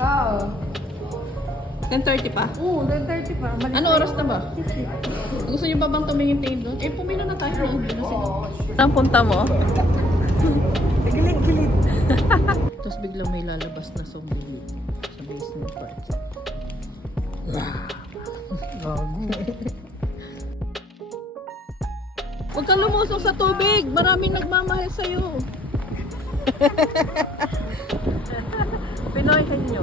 Oo. 10:30 pa? Oo, 10:30 pa. Ano oras na ba? Gusto niyo pa bang tumingin-tingin doon? Eh, pumila na tayo. Saan punta mo? Gilid-gilid. Tapos biglang may lalabas na zombie sa basement part. Huwag kang lumusong sa tubig. Maraming nagmamahal sa'yo. Pinoy kanyo.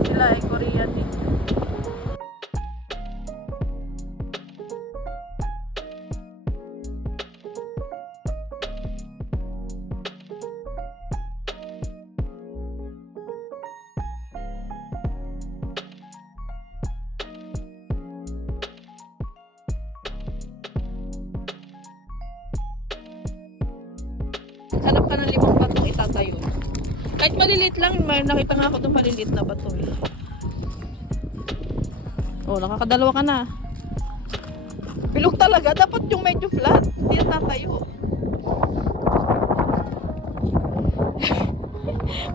Sila ay Korean din. Hanap ka ng 5 batong itatayo. Kahit maliliit lang, may nakita nga ako doon maliliit na bato eh. Oh, nakakadalawa ka na. Bilog talaga, dapat yung medyo flat, hindi na tatayo.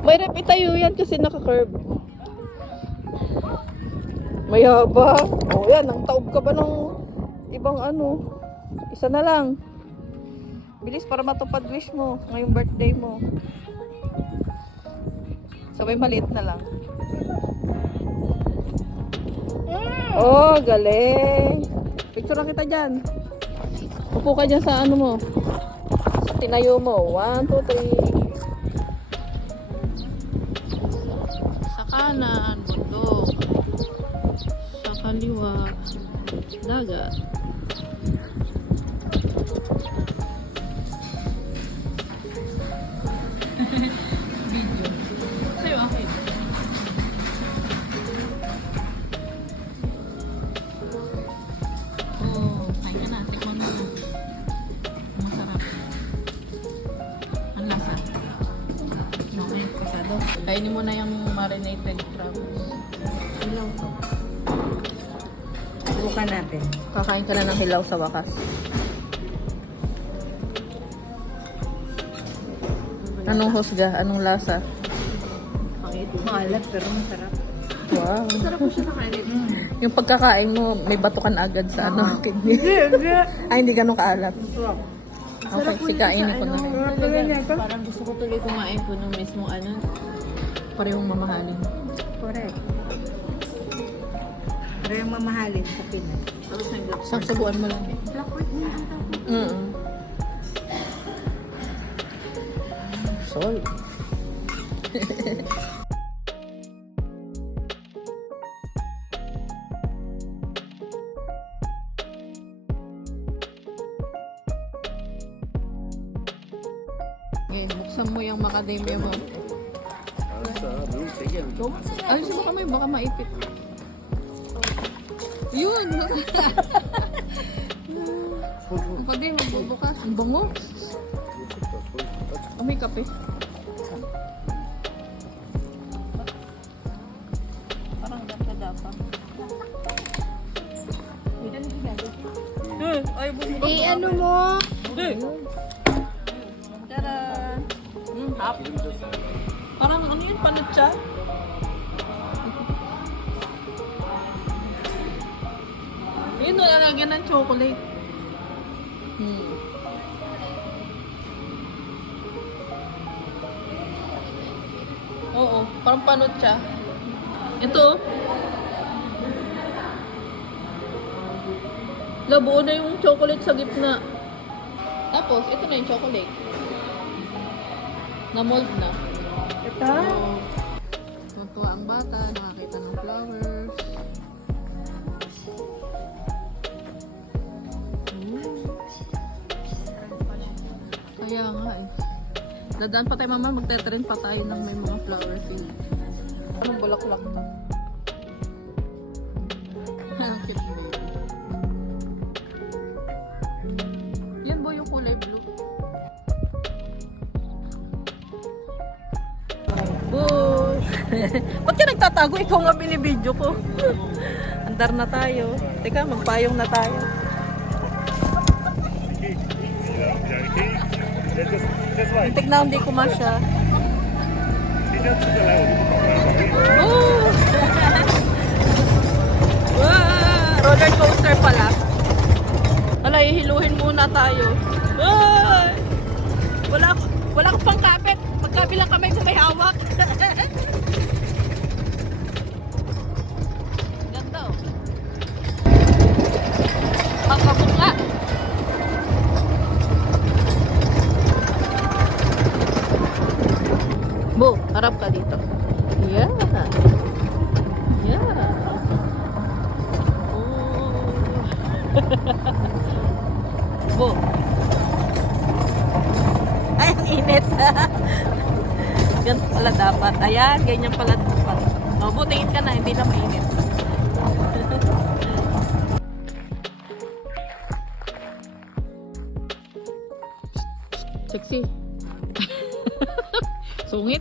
May rep itayo yan kasi naka-curve. Mayaba. Oh, yan, ang taob ka ba ng ibang ano? Isa na lang. Bilis para matupad wish mo ngayong birthday mo. Sabay maliit na lang. Oh, galing. Picture lang kita dyan. Upo ka dyan sa ano mo. Sa tinayo mo. 1, 2, 3. Sa kanan, bundok. Sa kaliwa, dagat. Video. Sa'yo, akin. Oh, kain ka na. Tikman mo na. Masarap. Ang lasa. Okay, pasado. Kainin mo na yung marinated crabs. Hilaw to. Subukan natin. Kakain ka na ng hilaw sa wakas. Anong husga? Anong lasa? Maalat pero masarap. Wow. Masarap po siya nakalit. Yung pagkakain mo, may batukan agad sa ano, kidney. Hindi. Ay, hindi ganun kaalat. Masarap. Okay, sikainin ko na rin. Parang gusto ko tuloy kumain po ng mismo ano. Parehong mamahalin. Correct. Pero yung mamahalin sa Pinas. Sabuan mo lang. Black pork niya ang tawag. Sol. Okay, buksan mo yung macadamia mo. Ayun, baka may baka maipit. Yun! Macadamia, magbubukas. Ang bango. Oh, may kape. Parang dapat. Ay, bumukas. Eh, ano mo? Tara. Hap. Parang ano yun, panutsa? Yun, nalagyan ng chocolate. Oo, parang panutsa. Ito. Labuo na yung chocolate sa gitna. Tapos, ito na yung chocolate. Na-mold na. Ito? Tuwa ang bata, nakakita ng flowers. Kaya nga eh. Dadaan pa tayo mama, magte-trend pa tayo ng may mga flower field. Anong bulaklak to? Ang cute baby. Yan bo yung kulay blue. Bush! Ba't ka nagtatago? Ikaw nga binibidyo ko. Andar na tayo. Teka, magpayong na tayo. Muntik na hindi kumasya. Oh! tayo. Ay! Wala akong pangkapit. Magkabilang kamay ko may hawak. Ganda oh. Ang kabukla. Bo, harap ka dito. Yeah. Yeah. Oh. Bo. Ay, ang init. Ganito pala dapat. Ayan, ganyan pala dapat. O, Bo, tingin ka na, hindi na mainit. Sexy. Sungit.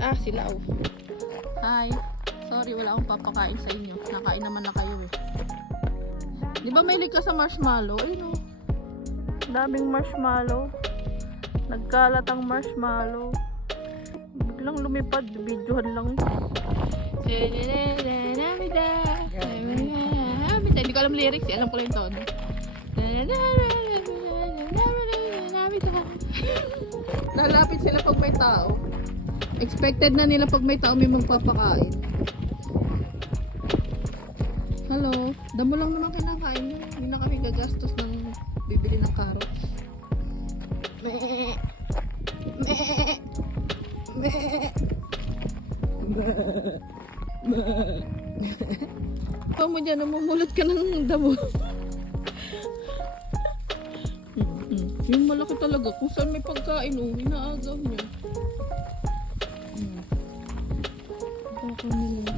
Ah, sila oh. Hi. Sorry, wala akong papakain sa inyo. Nakain naman na kayo eh. Di ba may ka sa marshmallow? Ayun oh. Daming marshmallow. Nagkalat ang marshmallow. Biglang lumipad. Videohan lang. Hindi ko alam lyrics eh. Alam ko lang yung tono. Lalapit sila pag may tao. Expected na nila pag may tao may magpapakain. Hello, damo lang naman kinakain nyo. Hindi na kami gagastos ng bibili ng carrots. Meh. Meh. Meh. Meh. Ikaw mo dyan, namumulot ka ng damo. Yung malaki talaga, kung saan may pagkain, oh, inaagaw niya. Baka nila.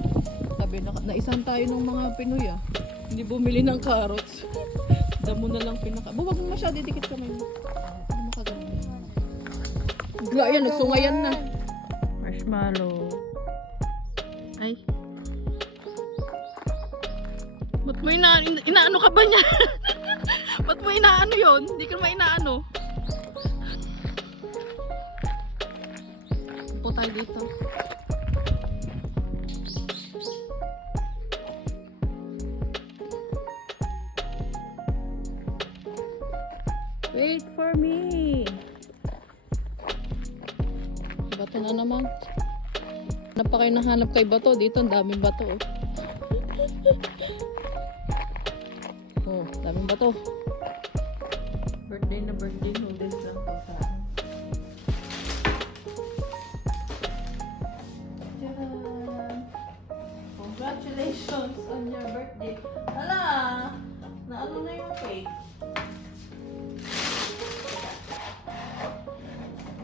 Sabi, naisan tayo ng mga Pinoy ah. Hindi bumili ng carrots. Damo na lang pinaka. Huwag mo masyado, dikit kamay mo. Ano makaganda. Bigla yan, nagsungayan na. Marshmallow. Ay. Ba't mo inaano ka ba niya? Ba't mo inaano yun? Hindi ka naman inaano. Upo tayo dito. Wait for me. Bato na naman. Hanap pa kayo nahanap kay bato. Dito ang daming bato. Oh, daming bato. Birthday na birthday noodles lang to sa akin. Tcharan! Congratulations on your birthday. Hala! Naano na yung cake?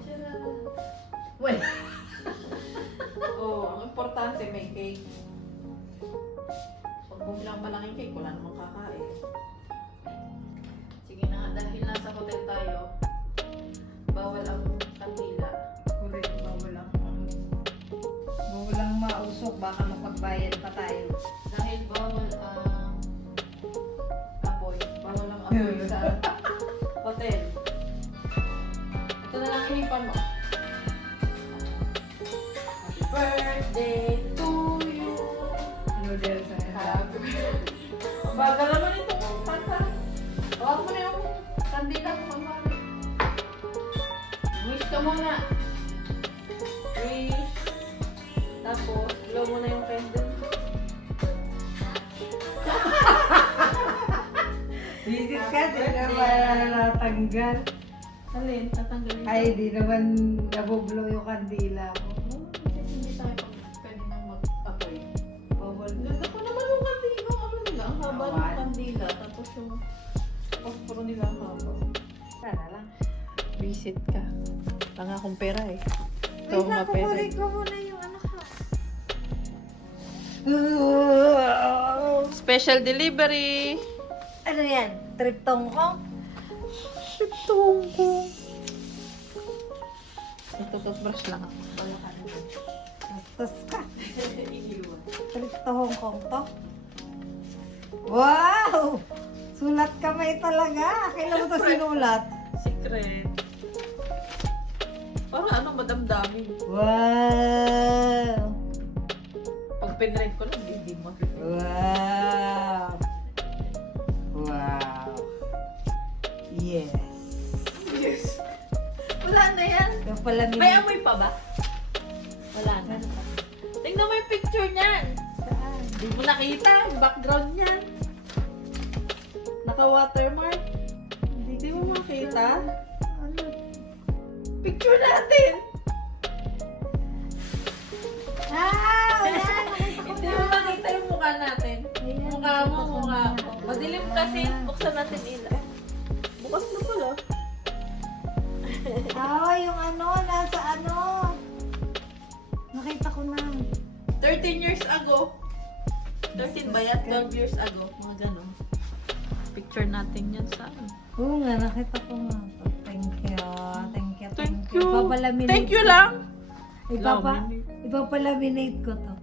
Tcharan! Well! Oh, ang importante may cake. Pag bumilang malaking cake, wala namang kakain. Sige na, dahil nasa hotel tayo, bawal ang kandila. Correct, bawal ang mausok, baka mapagbayad pa tayo. Dahil bawal ang apoy. Bawal ang apoy sa hotel. Ito na lang inipan mo. Happy birthday to you. Noodles na Happy birthday. Ang bagal naman ito. Kanta. Tawag mo na yung kandila ko. Wish ka muna. Wish. Tapos, blow mo na yung candle. Visit ka, di naman natanggal. Alin, tatanggalin. Ay, di naman nabublo yung kandila ko. Hindi tayo pwede nang mag-apoy. Bawal. Ganda pa naman yung kandila. Ano nila? Ang haba ng Bawal. kandila. Tapos yung posporo nila ang haba. Sana lang. Visit ka. Tanga akong pera eh. Ito Wait ang lang, mapera. kukunin ko muna yung anak ko. Special delivery. Ano yan? Triptong ko? Itong ko. Ito, toothbrush lang ako. Bastos ka. Tripto Hong Kong to. Wow! Sulat kamay talaga. Kailan mo to sinulat? Secret. Parang anong madamdamin. Wow! Pag pinride ko lang, hindi mo. Wow! Wow! Yes. Yes. Wala na yan. Yung pala May amoy pa ba? Wala na. Tingnan mo yung picture niyan. Saan? Hindi mo nakita yung background niyan. Naka-watermark. Hindi mo makita. Ano? Picture natin. Wala. Nakita ko Hindi na. mo makita yung mukha natin. Ayan, Mukha mo, nakita ko mukha na. mo. Madilim kasi. Buksan natin ila. Bukas na pala. Yung ano, nasa ano. Nakita ko na. 13 years ago. 13 ba yan? 12 years ago. Mga ganon. Picture natin yan sa ano. Oo nga, nakita ko nga. Thank you. Thank you. Thank you. Ipapalaminate Thank you ko. lang. Ipapalaminate ko to.